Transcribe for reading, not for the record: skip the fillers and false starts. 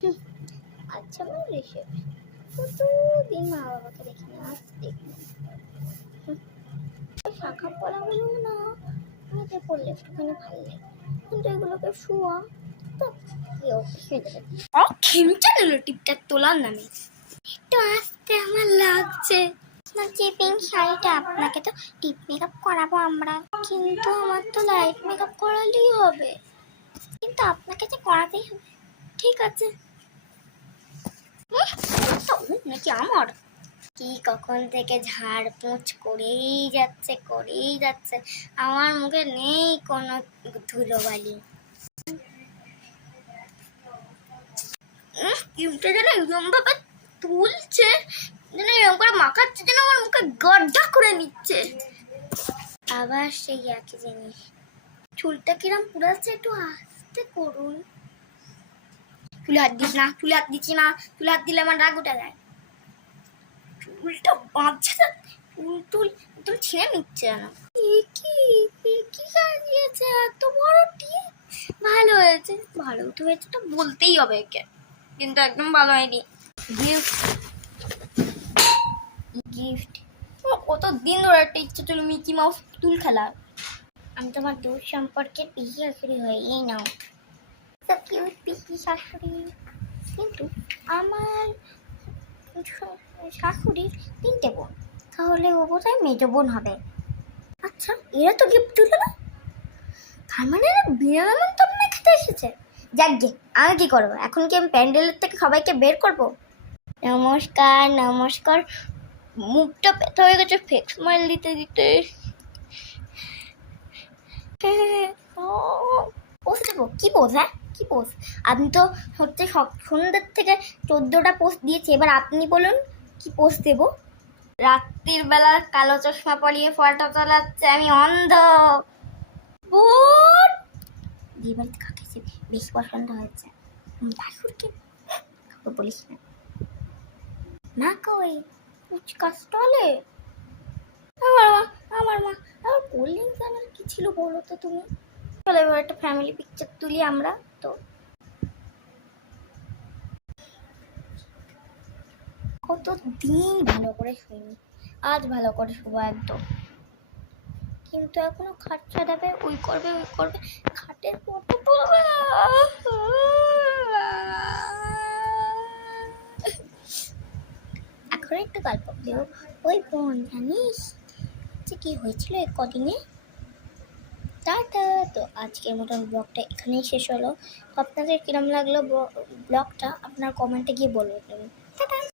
হুম, আচ্ছা আমার ঋষভ কতদিন মা বাবাকে দেখি না, আজ দেখলাম। ওই শাখা পড়াগুলো না আমাকে পড়লে একটুখানি ভালো লাগে, কিন্তু এগুলোকে শোয়া তো কেউ শুয়ে যাবে। খেমচা নিল টিপটাপ তোলার নামে। একটু আসতে আমার লাগছে। আপনার যে পিঙ্ক শাড়িটা, আপনাকে তো টিপ মেকআপ করাবো আমরা, কিন্তু আমার তো লাইট মেকআপ করালেই হবে, কিন্তু আপনাকে যে করাতেই হবে। ঠিক আছে। নাকি আমার কি কখন থেকে ঝাড় পোঁছ করেই যাচ্ছে, আমার মুখে নেই কোনো ধুলোবালি। কিমটা যেন এরকম ভাবে তুলছে, যেন এরকম করে মাখাচ্ছে, যেন আমার মুখে গড্ডা করে নিচ্ছে। আবার সেই একই জিনিস, চুলটা কিরম পুরাচ্ছে, একটু আস্তে করুন। চুলে হাত দিস না, চুলে হাত দিচ্ছি না, চুলে হাত দিলে আমার রাগ উঠে যায়। চুলটা বাঁধছে না, চুল একদম ছিঁড়ে নিচ্ছে না। কি সাজিয়েছে এত বড় টিপ। ভালো হয়েছে, ভালো তো হয়েছে তো বলতেই হবে একে, কিন্তু একদম ভালো হয়নি। গিফট কত দিন ধরে একটা ইচ্ছে ছিল মিকি মাউস তুল খেলার। আমি তোমার দূর সম্পর্কে পিসি শাশুড়ি হয়ে, এই নাও। কিউট পিসি শাশুড়ি। কিন্তু আমার শাশুড়ির 3টে বোন, তাহলে ও বোধহয় মেজো বোন হবে। আচ্ছা, এরা তো গিফট দিল না, তার মানে এরা বিনা নেমন্তন্ন খেতে এসেছে। যাক গে, আমি কি করবো এখন? কি আমি প্যান্ডেলের থেকে সবাইকে বের করব? নমস্কার নমস্কার, মুখটা ব্যথা হয়ে গেছে ফেক স্মাইল দিতে দিতে। পোস্ট দেবো? কি পোস্ট? হ্যাঁ কি পোস্ট? আপনি তো হচ্ছে সন্ধ্যের থেকে 14টা পোস্ট দিয়েছি, এবার আপনি বলুন কি পোস্ট দেবো? রাত্রির বেলা কালো চশমা পরিয়ে ফটো তোলাচ্ছে, আমি অন্ধ। বিয়ে বাড়িতে কাকে বেশি পছন্দ হয়েছে? শাশুড়িকে বলিস না। না কই ফুচকা স্টলে আমার মা আমার কোল্ড ড্রিঙ্কস আমার কি ছিল বলো তো তুমি? চলো এবার একটা ফ্যামিলি পিকচার তুলি আমরা। তো কত দিন ভালো করে শুইনি, আজ ভালো করে শুবো একদম। কিন্তু এখনো খাট ছাড়াবে, ওই করবে খাটের ফটো তুলবে। এখন একটা গল্প কেউ ওই বোন জানিস যে কি হয়েছিল এই কদিনে। টাটা। তো আজকের মতন ব্লগটা এখানেই শেষ হলো। তো আপনাদের কিরম লাগলো ব্লগটা আপনার কমেন্টে গিয়ে বলবেন। টাটা।